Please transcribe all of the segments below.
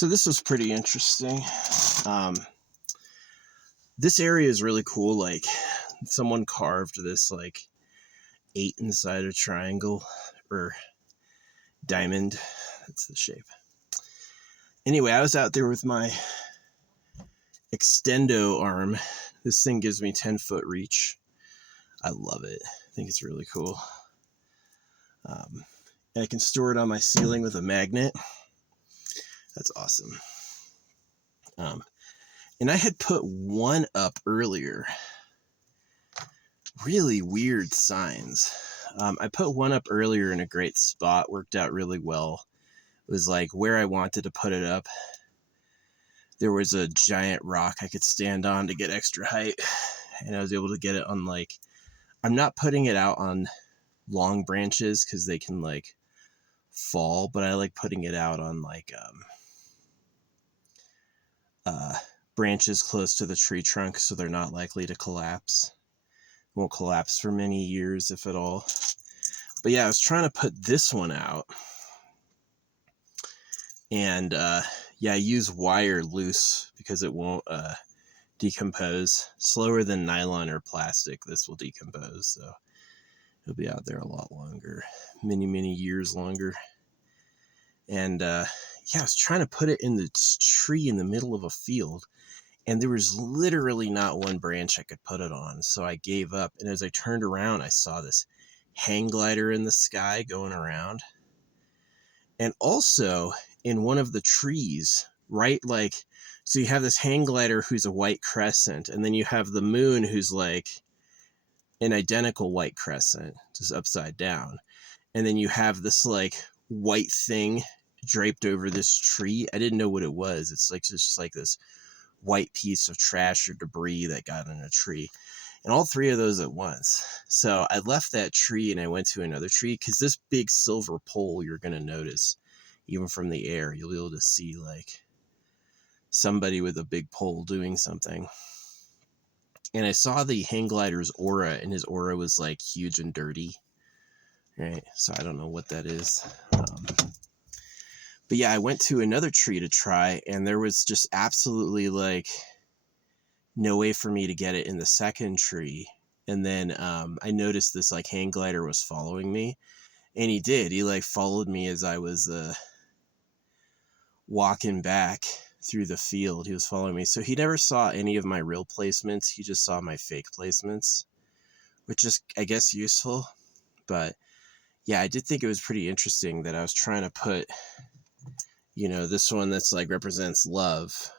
So this was pretty interesting. This area is really cool. Like, someone carved this like 8 inside a triangle or diamond. That's the shape. Anyway, I was out there with my extendo arm. This thing gives me 10-foot reach. I love it. I think it's really cool. And I can store it on my ceiling with a magnet. That's awesome. And I had put one up earlier. Really weird signs. I put one up earlier in a great spot. Worked out really well. It was like where I wanted to put it up. There was a giant rock I could stand on to get extra height. And I was able to get it on like, I'm not putting it out on long branches because they can like fall, but I like putting it out on like branches close to the tree trunk so they're not likely to collapse. Won't collapse for many years, if at all. But yeah, I was trying to put this one out. And yeah, I use wire loose because it won't decompose. Slower than nylon or plastic, this will decompose. So it'll be out there a lot longer. Many years longer. And yeah, I was trying to put it in the tree in the middle of a field. And there was literally not one branch I could put it on. So I gave up. And as I turned around, I saw this hang glider in the sky going around. And also in one of the trees, right? Like, so you have this hang glider who's a white crescent. And then you have the moon who's like an identical white crescent, just upside down. And then you have this like white thing draped over this tree. I didn't know what it was. It's like just like this white piece of trash or debris that got in a tree, and all three of those at once. So I left that tree and I went to another tree because this big silver pole, you're going to notice even from the air, you'll be able to see like somebody with a big pole doing something. And I saw the hang glider's aura, and his aura was like huge and dirty, right? So I don't know what that is. But yeah, I went to another tree to try, and there was just absolutely like no way for me to get it in the second tree. And then I noticed this like hang glider was following me, and he did. He like followed me as I was walking back through the field. He was following me. So he never saw any of my real placements. He just saw my fake placements, which is, I guess, useful. But yeah, I did think it was pretty interesting that I was trying to put, you know, this one that's like represents love.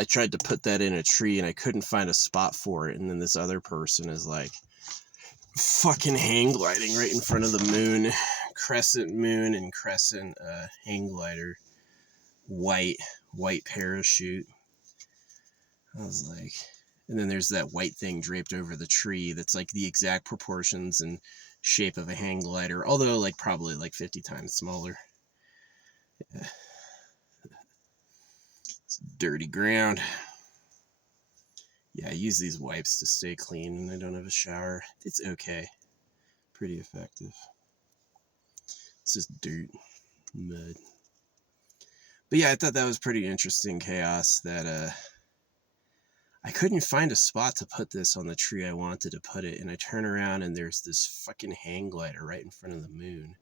I tried to put that in a tree and I couldn't find a spot for it. And then this other person is like fucking hang gliding right in front of the moon, crescent moon and crescent hang glider, white parachute. I was like, and then there's that white thing draped over the tree that's like the exact proportions and shape of a hang glider, although like probably like 50 times smaller. Yeah. It's dirty ground. Yeah, I use these wipes to stay clean when I don't have a shower. It's okay. Pretty effective. It's just dirt, mud. But yeah, I thought that was pretty interesting chaos that I couldn't find a spot to put this on the tree I wanted to put it, and I turn around and there's this fucking hang glider right in front of the moon.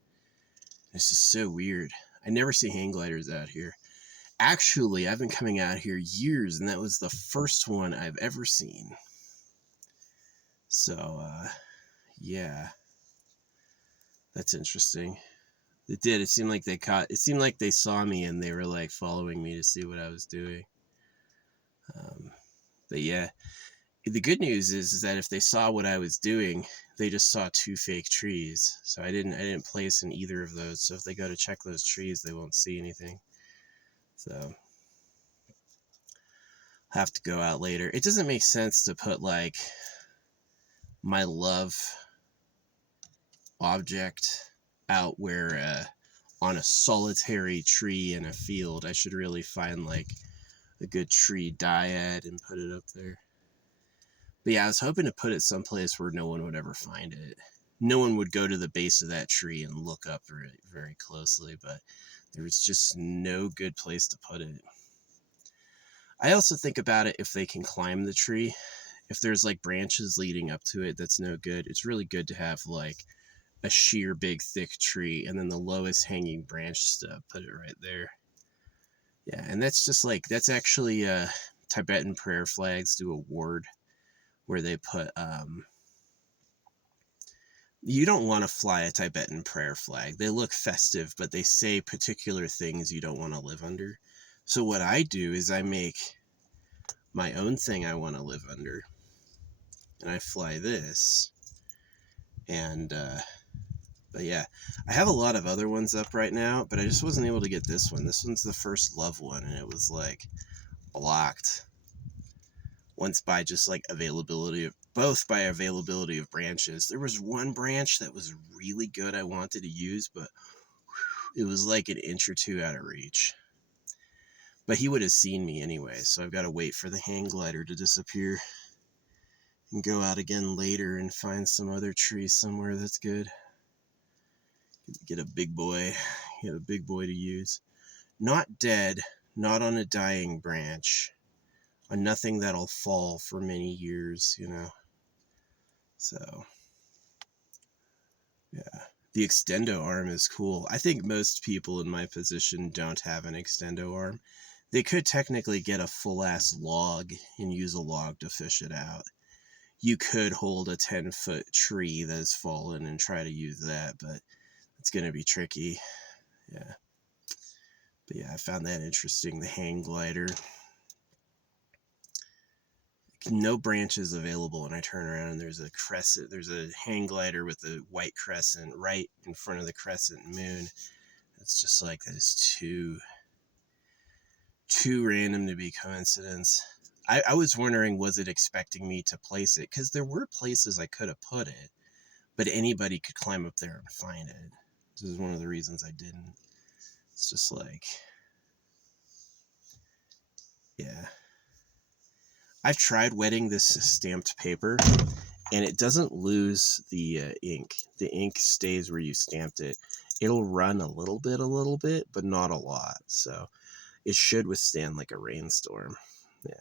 It's just so weird. I never see hang gliders out here. Actually, I've been coming out here years, and that was the first one I've ever seen. So, yeah. That's interesting. It did. It seemed like they saw me and they were like following me to see what I was doing. But yeah, the good news is that if they saw what I was doing, they just saw 2 fake trees. So I didn't place in either of those. So if they go to check those trees, they won't see anything. So I'll have to go out later. It doesn't make sense to put like my love object out where on a solitary tree in a field. I should really find like a good tree dyad and put it up there. But yeah, I was hoping to put it someplace where no one would ever find it. No one would go to the base of that tree and look up very, very closely, but There was just no good place to put it. I also think about it if they can climb the tree. If there's like branches leading up to it, that's no good. It's really good to have like a sheer big thick tree and then the lowest hanging branch stub, put it right there. Yeah, and that's just like, that's actually Tibetan prayer flags do a ward where they put you don't want to fly a Tibetan prayer flag. They look festive, but they say particular things you don't want to live under. So what I do is I make my own thing I want to live under, and I fly this. And but yeah, I have a lot of other ones up right now, but I just wasn't able to get this one. This one's the first love one, and it was like blocked once by just like availability of both by availability of branches. There was one branch that was really good I wanted to use, but it was like an inch or two out of reach. But he would have seen me anyway, so I've got to wait for the hang glider to disappear and go out again later and find some other tree somewhere that's good. Get a big boy. Get a big boy to use. Not dead, not on a dying branch, on nothing that'll fall for many years, you know. So, yeah. The extendo arm is cool. I think most people in my position don't have an extendo arm. They could technically get a full-ass log and use a log to fish it out. You could hold a 10-foot tree that has fallen and try to use that, but it's going to be tricky. Yeah. But yeah, I found that interesting, the hang glider. No branches available, and I turn around and there's a crescent, there's a hang glider with a white crescent right in front of the crescent moon. It's just like, that is too random to be coincidence. I was wondering, was it expecting me to place it? Because there were places I could have put it, but anybody could climb up there and find it. This is one of the reasons I didn't. It's just like, yeah. I've tried wetting this stamped paper, and it doesn't lose the ink. The ink stays where you stamped it. It'll run a little bit, but not a lot. So it should withstand like a rainstorm. Yeah.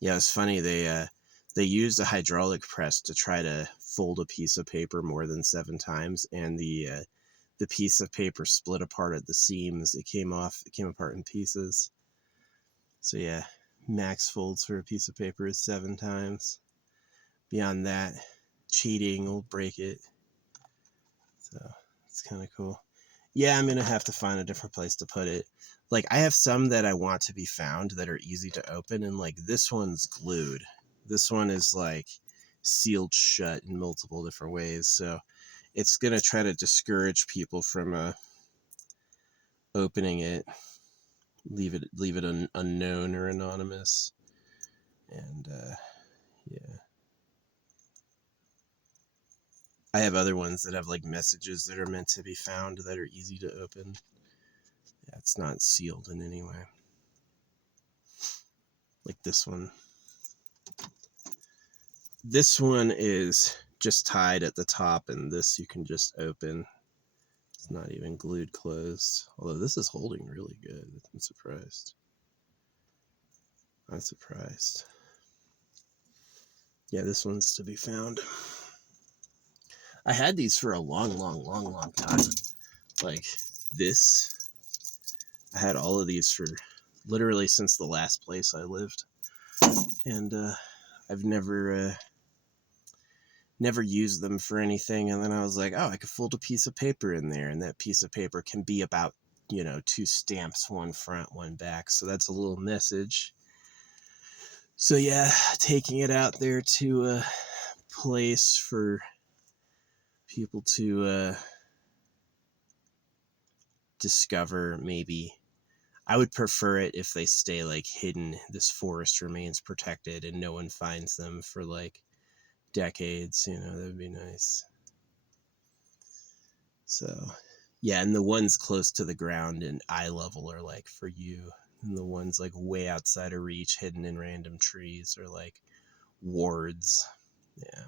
Yeah, it's funny. They used a hydraulic press to try to fold a piece of paper more than 7 times, and the piece of paper split apart at the seams. It came apart in pieces. So yeah, max folds for a piece of paper is 7 times. Beyond that, cheating will break it. So it's kind of cool. Yeah, I'm going to have to find a different place to put it. Like, I have some that I want to be found that are easy to open, and like this one's glued. This one is like sealed shut in multiple different ways. So it's going to try to discourage people from opening it. Leave it unknown or anonymous. And yeah. I have other ones that have like messages that are meant to be found that are easy to open. Yeah, it's not sealed in any way. Like this one. This one is just tied at the top, and this you can just open. It's not even glued closed. Although this is holding really good. I'm surprised. I'm surprised. Yeah, this one's to be found. I had these for a long time. Like this. I had all of these for literally since the last place I lived. And I've never used them for anything. And then I was like, oh, I could fold a piece of paper in there, and that piece of paper can be about, 2 stamps, one front, one back. So that's a little message. So yeah, taking it out there to a place for people to discover, maybe. I would prefer it if they stay like hidden. This forest remains protected and no one finds them for like decades. That would be nice. So yeah, and the ones close to the ground and eye level are like for you, and the ones like way outside of reach, hidden in random trees, are like wards. Yeah.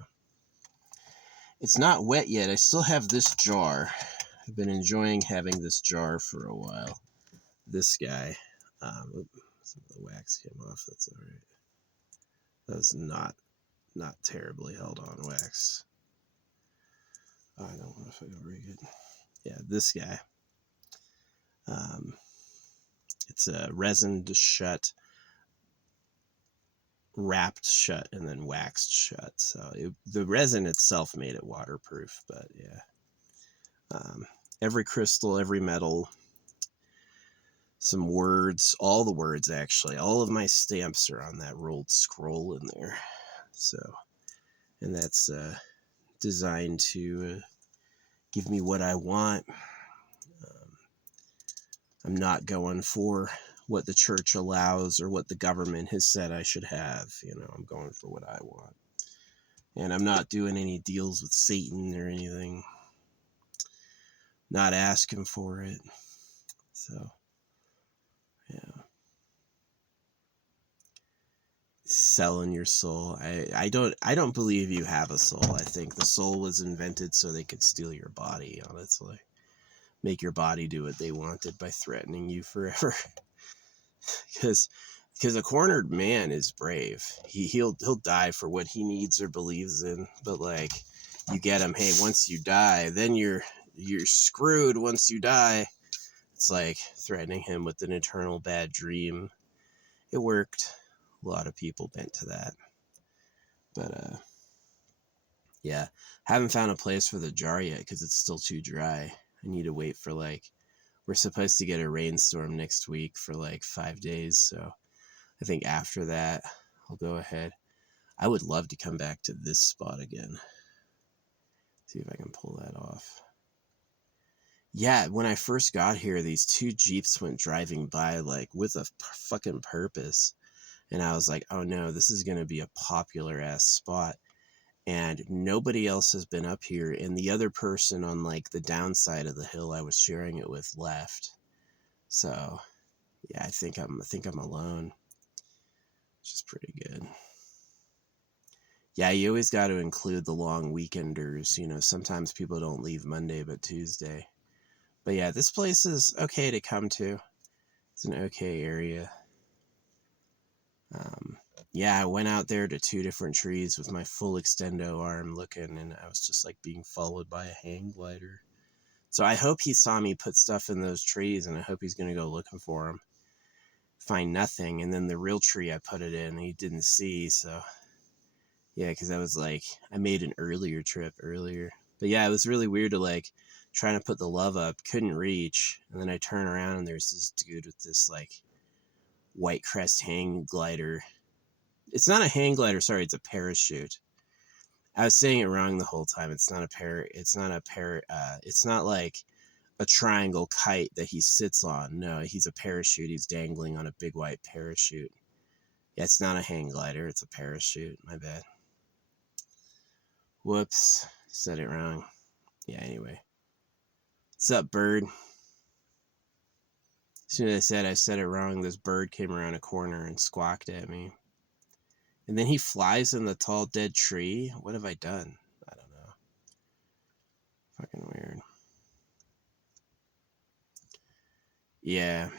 It's not wet yet. I still have this jar. I've been enjoying having this jar for a while. This guy. Some of the wax came off. That's all right. That was not terribly held on wax. I don't know if I got very good. Yeah, this guy. It's a resin shut, wrapped shut, and then waxed shut. So the resin itself made it waterproof, but yeah. Every crystal, every metal, some words, all the words actually, all of my stamps are on that rolled scroll in there. So, and that's designed to give me what I want. I'm not going for what the church allows or what the government has said I should have. I'm going for what I want. And I'm not doing any deals with Satan or anything. Not asking for it. So, yeah. Selling your soul. I don't believe you have a soul. I think the soul was invented so they could steal your body, honestly. Make your body do what they wanted by threatening you forever. Because a cornered man is brave. He'll die for what he needs or believes in. But like, you get him, hey, once you die, then you're screwed once you die. It's like threatening him with an eternal bad dream. It worked. A lot of people bent to that. But yeah, haven't found a place for the jar yet because it's still too dry. I need to wait for we're supposed to get a rainstorm next week for 5 days. So I think after that, I'll go ahead. I would love to come back to this spot again. See if I can pull that off. Yeah, when I first got here, these two Jeeps went driving by with a fucking purpose. And I was like, oh no, this is going to be a popular ass spot. And nobody else has been up here. And the other person on the downside of the hill I was sharing it with left. So yeah, I think I'm alone. Which is pretty good. Yeah, you always got to include the long weekenders. Sometimes people don't leave Monday but Tuesday. But yeah, this place is okay to come to. It's an okay area. Yeah, I went out there to 2 different trees with my full extendo arm looking, and I was just being followed by a hang glider. So I hope he saw me put stuff in those trees, and I hope he's going to go looking for them. Find nothing, and then the real tree I put it in, he didn't see, so... Yeah, because I was I made an earlier trip earlier. But yeah, it was really weird to trying to put the love up, couldn't reach, and then I turn around and there's this dude with this white crest hang glider. It's not a hang glider, sorry, it's a parachute. I was saying it wrong the whole time. It's not a triangle kite that he sits on. No, he's a parachute. He's dangling on a big white parachute. Yeah, it's not a hang glider, it's a parachute. My bad. Whoops, said it wrong. Yeah, anyway. What's up, bird? As soon as I said it wrong, this bird came around a corner and squawked at me. And then he flies in the tall dead tree. What have I done? I don't know. Fucking weird. Yeah.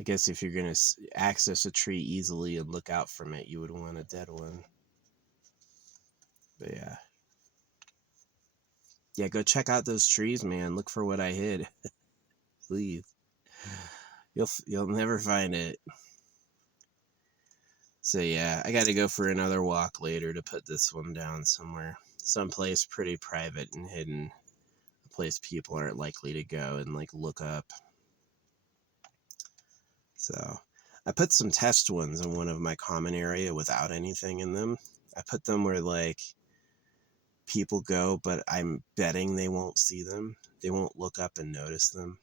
I guess if you're going to access a tree easily and look out from it, you would want a dead one. But yeah. Yeah, go check out those trees, man. Look for what I hid. Please. You'll never find it. So yeah, I got to go for another walk later to put this one down somewhere. Someplace pretty private and hidden. A place people aren't likely to go and look up. So I put some test ones in one of my common area without anything in them. I put them where people go, but I'm betting they won't see them. They won't look up and notice them.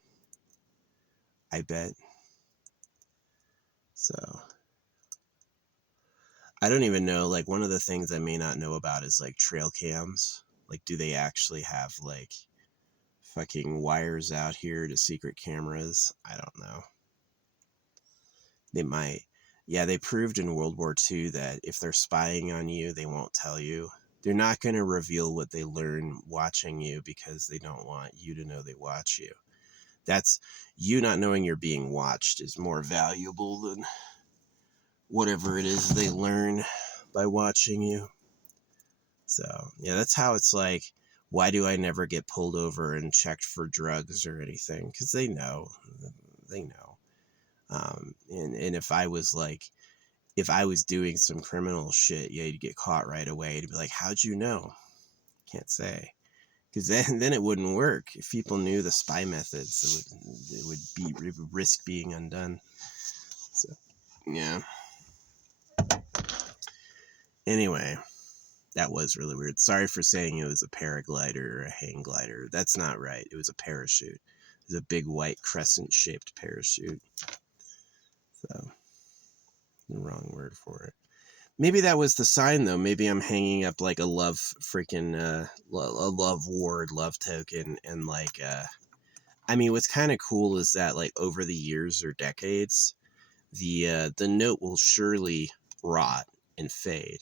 I bet. So I don't even know, one of the things I may not know about is trail cams. Do they actually have fucking wires out here to secret cameras? I don't know. They might. Yeah, they proved in World War II that if they're spying on you, they won't tell you. They're not going to reveal what they learn watching you because they don't want you to know they watch you. That's you not knowing you're being watched is more valuable than whatever it is they learn by watching you. So, yeah, that's how it's like, why do I never get pulled over and checked for drugs or anything? Because they know. They know. And if I was like, if I was doing some criminal shit, yeah, you'd get caught right away. You'd be like, how'd you know? Can't say. Because then it wouldn't work. If people knew the spy methods, it would risk being undone. So, yeah. Anyway, that was really weird. Sorry for saying it was a paraglider or a hang glider. That's not right. It was a parachute. It was a big white crescent-shaped parachute. So, the wrong word for it. Maybe that was the sign, though. Maybe I'm hanging up like a love freaking, a love ward, love token, and like, I mean, what's kind of cool is that like over the years or decades, the note will surely rot and fade.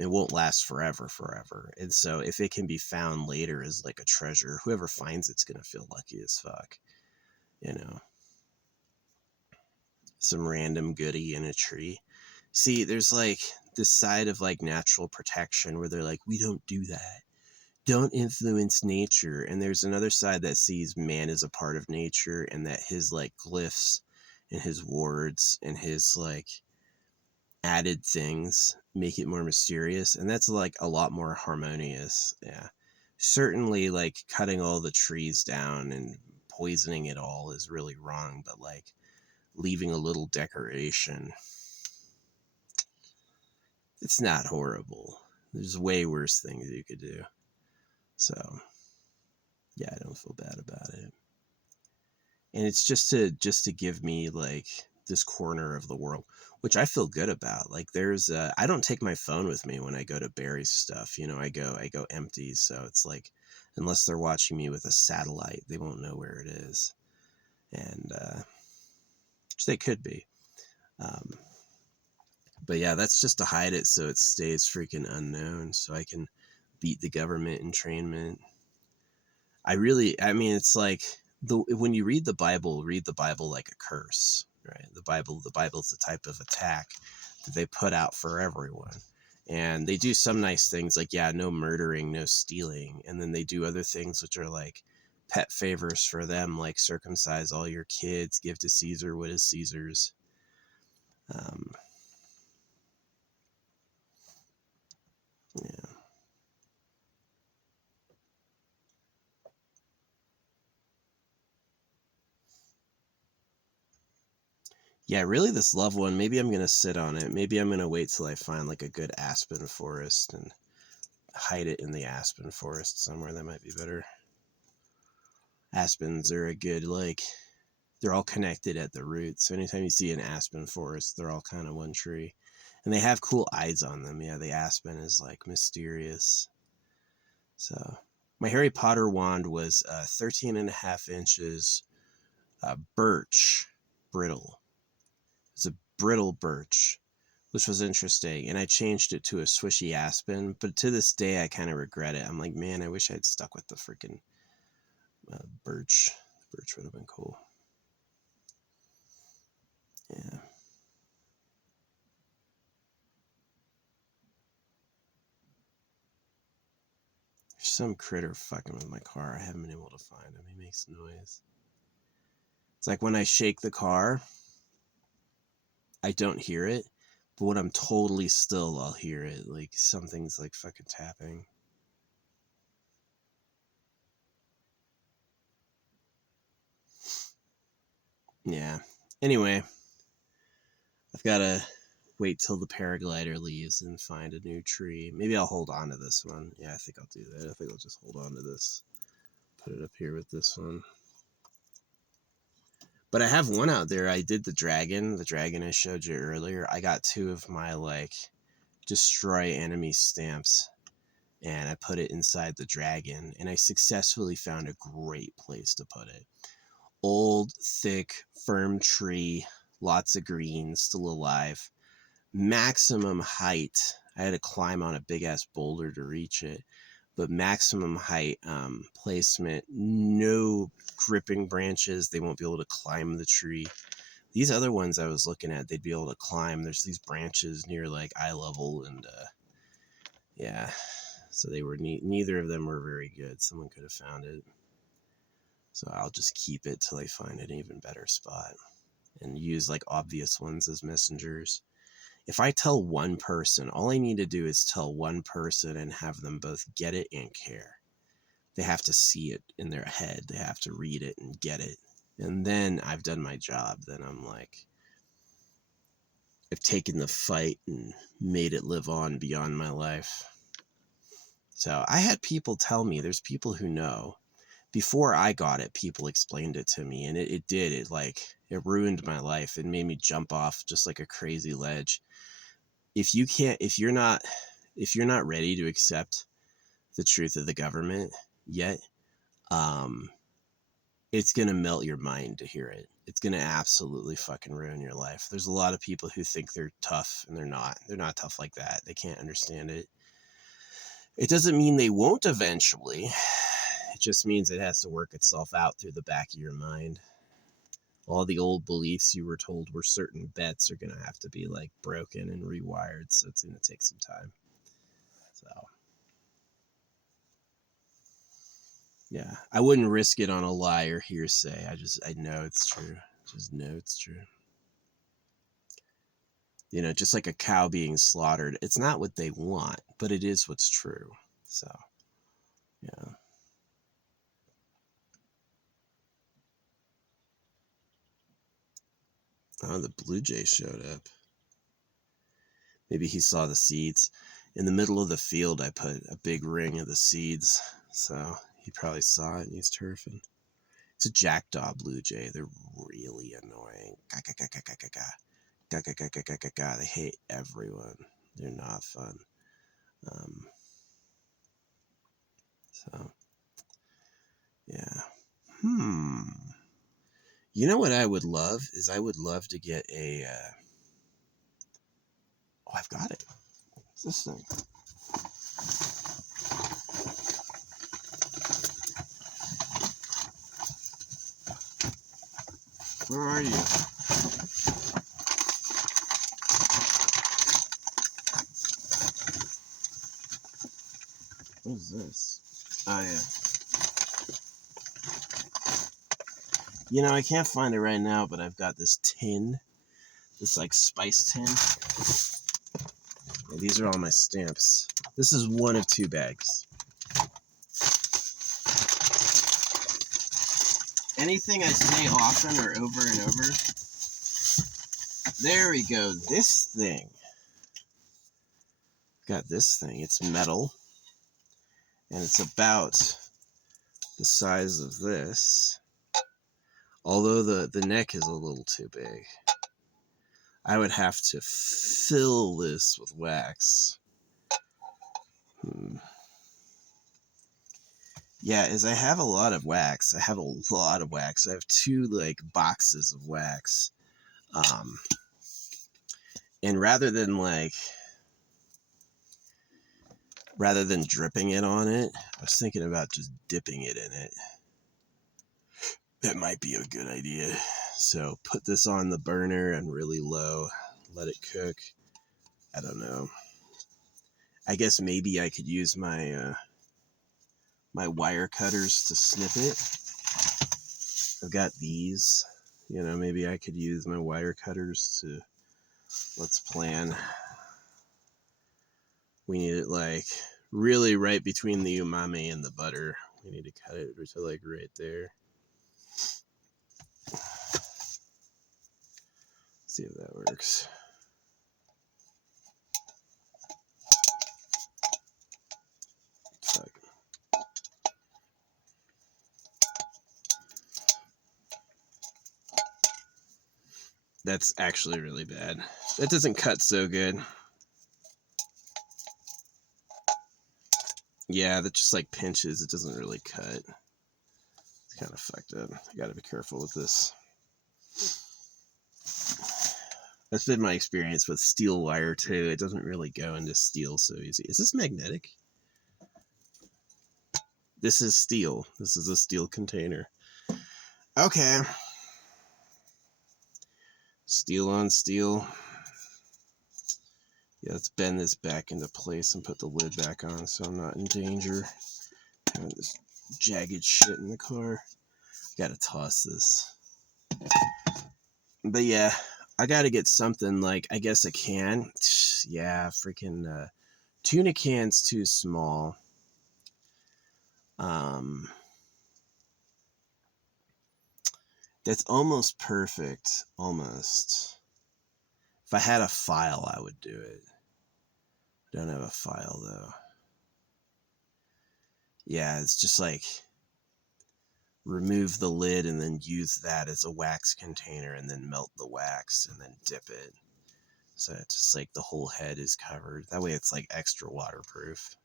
It won't last forever. And so if it can be found later as like a treasure, whoever finds it's going to feel lucky as fuck. You know, some random goodie in a tree. See, there's like this side of like natural protection where they're like, we don't do that. Don't influence nature. And there's another side that sees man as a part of nature and that his like glyphs and his wards and his like added things make it more mysterious, and that's like a lot more harmonious. Yeah, certainly like cutting all the trees down and poisoning it all is really wrong, but like leaving a little decoration, it's not horrible. There's way worse things you could do. So yeah, I don't feel bad about it. And it's just to give me like this corner of the world, which I feel good about. Like there's I don't take my phone with me when I go to bury stuff. You know, I go empty, so it's like unless they're watching me with a satellite, they won't know where it is, and which they could be. Um, but yeah, that's just to hide it so it stays freaking unknown, so I can beat the government entrainment. I mean, it's like when you read the Bible like a curse, right? The Bible's the type of attack that they put out for everyone. And they do some nice things like, yeah, no murdering, no stealing. And then they do other things which are like pet favors for them, like circumcise all your kids, give to Caesar what is Caesar's. Um, yeah. Yeah, really, this love one, maybe I'm going to sit on it. Maybe I'm going to wait till I find like a good aspen forest and hide it in the aspen forest somewhere. That might be better. Aspens are a good, like, they're all connected at the root. So anytime you see an aspen forest, they're all kind of one tree. And they have cool eyes on them. Yeah, the aspen is like mysterious. So my Harry Potter wand was 13 and a half inches birch, brittle. It's a brittle birch, which was interesting. And I changed it to a swishy aspen. But to this day, I kind of regret it. I'm like, man, I wish I'd stuck with the freaking birch. Birch would have been cool. Yeah. There's some critter fucking with my car. I haven't been able to find him. He makes noise. It's like when I shake the car, I don't hear it. But when I'm totally still, I'll hear it. Like something's like fucking tapping. Yeah. Anyway, I've got to wait till the paraglider leaves and find a new tree. Maybe I'll hold on to this one. Yeah, I think I'll do that. I think I'll just hold on to this. Put it up here with this one. But I have one out there. I did the dragon I showed you earlier. I got two of my like destroy enemy stamps and I put it inside the dragon and I successfully found a great place to put it. Old, thick, firm tree, lots of green, still alive. Maximum height, I had to climb on a big ass boulder to reach it, but maximum height placement, no gripping branches, they won't be able to climb the tree. These other ones I was looking at, they'd be able to climb. There's these branches near like eye level, and yeah, so they were neither of them were very good. Someone could have found it, so I'll just keep it till I find an even better spot and use like obvious ones as messengers. If I tell one person, all I need to do is tell one person and have them both get it and care. They have to see it in their head. They have to read it and get it. And then I've done my job. Then I'm like, I've taken the fight and made it live on beyond my life. So I had people tell me, there's people who know. Before I got it, people explained it to me, and it did. It ruined my life. It made me jump off just like a crazy ledge. If you're not ready to accept the truth of the government yet, it's going to melt your mind to hear it. It's going to absolutely fucking ruin your life. There's a lot of people who think they're tough, and they're not. They're not tough like that. They can't understand it. It doesn't mean they won't eventually. It just means it has to work itself out through the back of your mind. All the old beliefs you were told were certain bets are going to have to be like broken and rewired. So it's going to take some time. So yeah, I wouldn't risk it on a lie or hearsay. I know it's true. Just know it's true. You know, just like a cow being slaughtered, it's not what they want, but it is what's true. So, yeah. Oh, the blue jay showed up. Maybe he saw the seeds. In the middle of the field, I put a big ring of the seeds. So he probably saw it and he's turfing. It's a jackdaw blue jay. They're really annoying. They hate everyone. They're not fun. So, yeah. You know what I would love is I would love to get a... Oh, I've got it. What's this thing? Where are you? What is this? Oh, yeah. You know, I can't find it right now, but I've got this tin. This, like, spice tin. Yeah, these are all my stamps. This is one of 2 bags. Anything I say often or over and over. There we go. This thing. Got this thing. It's metal. And it's about the size of this. Although the neck is a little too big. I would have to fill this with wax. Yeah, as I have a lot of wax. I have a lot of wax. I have 2 like boxes of wax. And rather than dripping it on it, I was thinking about just dipping it in it. That might be a good idea. So put this on the burner and really low, let it cook. I don't know. I guess maybe I could use my my wire cutters to snip it. I've got these. You know, maybe I could use my wire cutters to... Let's plan. We need it like really right between the umami and the butter. We need to cut it to like right there. See if that works. Fuck. That's actually really bad. That doesn't cut so good. Yeah, that just like pinches. It doesn't really cut. It's kind of fucked up. I gotta be careful with this. That's been my experience with steel wire too. It doesn't really go into steel so easy. Is this magnetic? This is steel. This is a steel container. Okay. Steel on steel. Yeah, let's bend this back into place and put the lid back on so I'm not in danger. Having this jagged shit in the car. Gotta toss this. But yeah, I gotta get something like, I guess a can. Yeah, freaking tuna can's too small. That's almost perfect. Almost. If I had a file, I would do it. Don't have a file though. Yeah, it's just like remove the lid and then use that as a wax container and then melt the wax and then dip it. So it's just like the whole head is covered. That way it's like extra waterproof.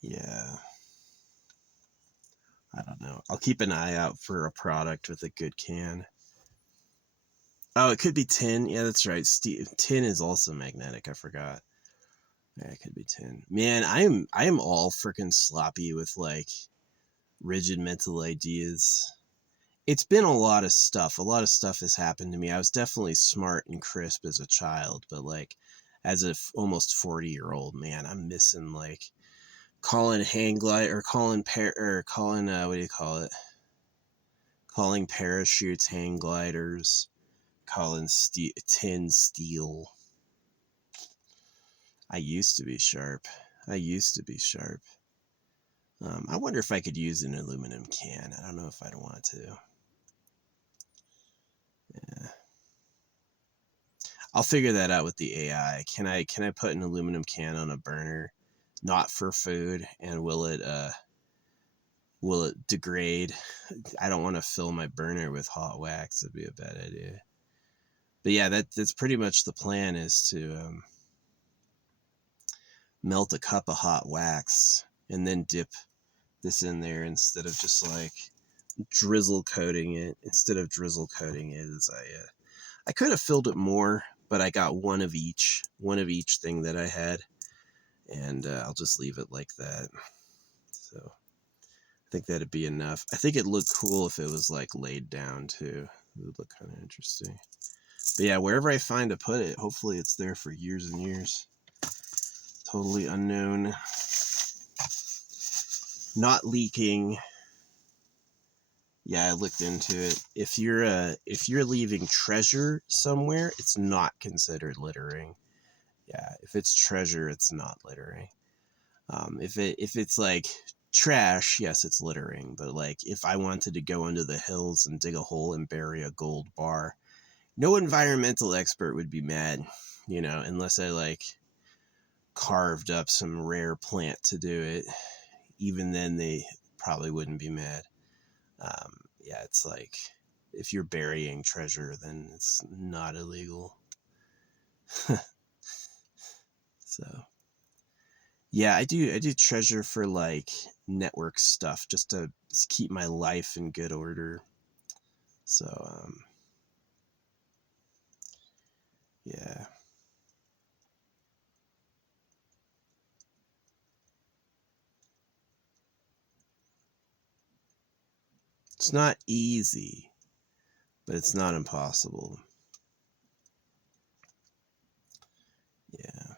Yeah. I don't know. I'll keep an eye out for a product with a good can. Oh, it could be tin. Yeah, that's right. Tin is also magnetic. I forgot. Yeah, it could be tin. Man, I am all freaking sloppy with like rigid mental ideas. It's been a lot of stuff. A lot of stuff has happened to me. I was definitely smart and crisp as a child, but like as a almost 40-year-old man, I'm missing like calling hang glide or calling what do you call it? Calling parachutes hang gliders, calling tin steel. I used to be sharp. I used to be sharp. I wonder if I could use an aluminum can. I don't know if I'd want to. Yeah. I'll figure that out with the AI. Can I put an aluminum can on a burner, not for food, and will it degrade? I don't want to fill my burner with hot wax. That'd be a bad idea. But yeah, that's pretty much the plan, is to melt a cup of hot wax and then dip this in there instead of just like drizzle coating it. Instead of drizzle coating it, as I could have filled it more, but I got one of each thing that I had, and I'll just leave it like that. So I think that'd be enough. I think it'd look cool if it was like laid down too. It would look kind of interesting. But yeah, wherever I find to put it, hopefully it's there for years and years. Totally unknown. Not leaking. Yeah, I looked into it. If you're leaving treasure somewhere, it's not considered littering. Yeah, if it's treasure, it's not littering. If it's like trash, yes, it's littering. But like if I wanted to go into the hills and dig a hole and bury a gold bar, no environmental expert would be mad, unless I like carved up some rare plant to do it. Even then, they probably wouldn't be mad. Yeah, it's like if you're burying treasure, then it's not illegal. So yeah, I do treasure for like network stuff just to keep my life in good order. So yeah. It's not easy, but it's not impossible. Yeah.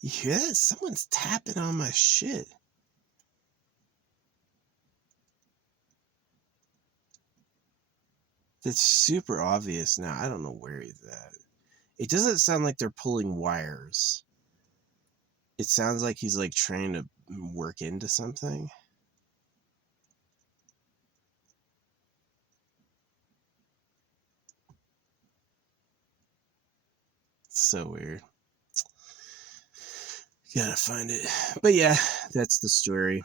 Yeah, someone's tapping on my shit. That's super obvious now. I don't know where he's at. It doesn't sound like they're pulling wires. It sounds like he's like trying to work into something. It's so weird. Gotta find it. But yeah, that's the story.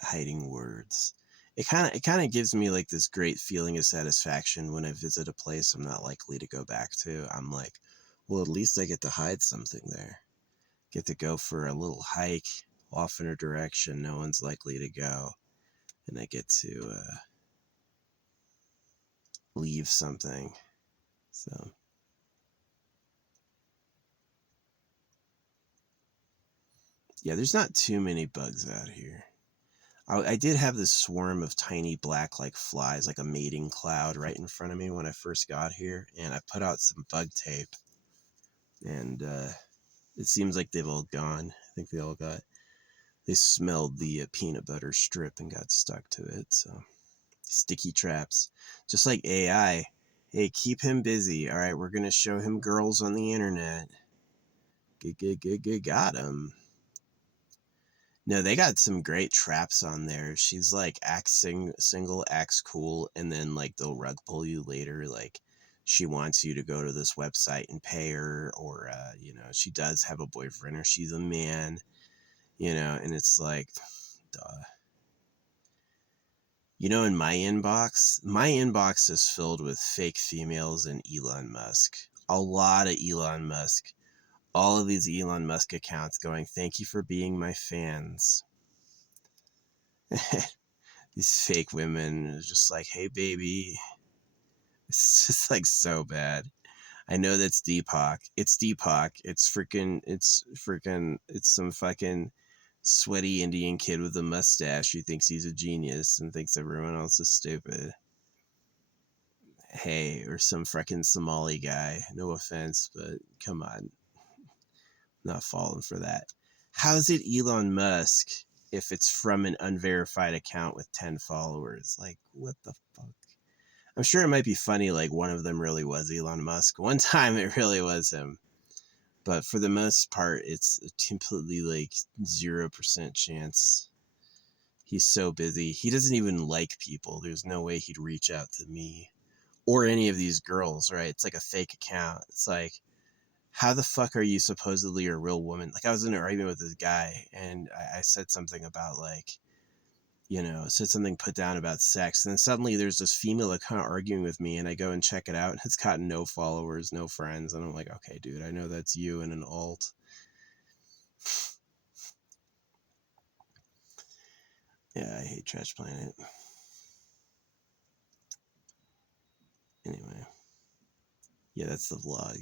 Hiding words. It kind of gives me like this great feeling of satisfaction when I visit a place I'm not likely to go back to. I'm like, Well, at least I get to hide something there. Get to go for a little hike off in a direction no one's likely to go. And I get to leave something. So, yeah, there's not too many bugs out here. I did have this swarm of tiny black like flies, like a mating cloud right in front of me when I first got here, and I put out some bug tape, and it seems like they've all gone. I think they smelled the peanut butter strip and got stuck to it. So sticky traps, just like AI. Hey, keep him busy. All right, we're gonna show him girls on the internet. Got him. No, they got some great traps on there. She's like single, acts cool, and then like they'll rug pull you later. Like she wants you to go to this website and pay her, or she does have a boyfriend, or she's a man, and it's like, duh. In my inbox is filled with fake females and Elon Musk. A lot of Elon Musk. All of these Elon Musk accounts going, thank you for being my fans. These fake women are just like, hey, baby. It's just like so bad. I know that's Deepak. It's Deepak. It's some fucking sweaty Indian kid with a mustache who thinks he's a genius and thinks everyone else is stupid. Hey, or some freaking Somali guy. No offense, but come on. Not falling for that. How's it Elon Musk if it's from an unverified account with 10 followers? Like, what the fuck? I'm sure it might be funny, like one of them really was Elon Musk. One time it really was him. But for the most part, it's a completely like 0% chance. He's so busy. He doesn't even like people. There's no way he'd reach out to me or any of these girls, right? It's like a fake account. It's like, how the fuck are you supposedly a real woman? Like I was in an argument with this guy and I said something about like, said something put down about sex. And then suddenly there's this female account arguing with me and I go and check it out and it's got no followers, no friends. And I'm like, okay, dude, I know that's you in an alt. Yeah, I hate Trash Planet. Anyway. Yeah, that's the vlog.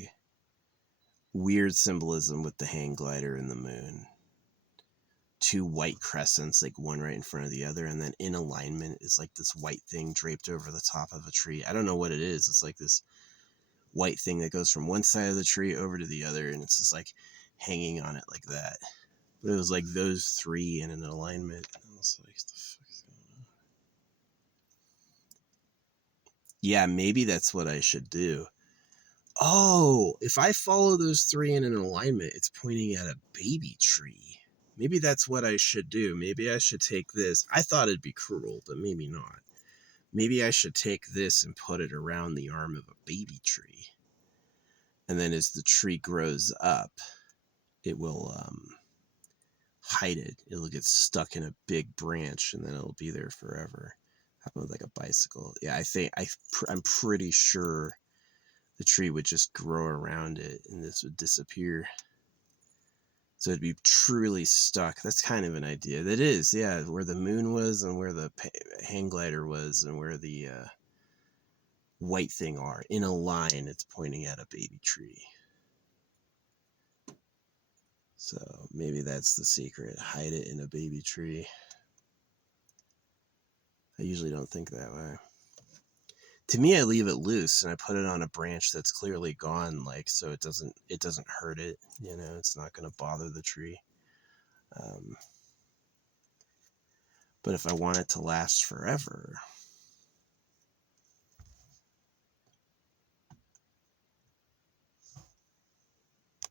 Weird symbolism with the hang glider and the moon. 2 white crescents, like one right in front of the other, and then in alignment is like this white thing draped over the top of a tree. I don't know what it is. It's like this white thing that goes from one side of the tree over to the other, and it's just like hanging on it like that. But it was like those 3 in an alignment. I was like, the fuck is going on? Yeah, maybe that's what I should do. Oh, if I follow those 3 in an alignment, it's pointing at a baby tree. Maybe that's what I should do. Maybe I should take this. I thought it'd be cruel, but maybe not. Maybe I should take this and put it around the arm of a baby tree. And then as the tree grows up, it will hide it. It'll get stuck in a big branch and then it'll be there forever. Happen with like a bicycle. Yeah, I'm pretty sure the tree would just grow around it and this would disappear. So it'd be truly stuck. That's kind of an idea. That is, yeah, where the moon was and where the hang glider was and where the white thing are. In a line, it's pointing at a baby tree. So maybe that's the secret. Hide it in a baby tree. I usually don't think that way. To me, I leave it loose and I put it on a branch that's clearly gone, like so it doesn't hurt it. It's not going to bother the tree. But if I want it to last forever,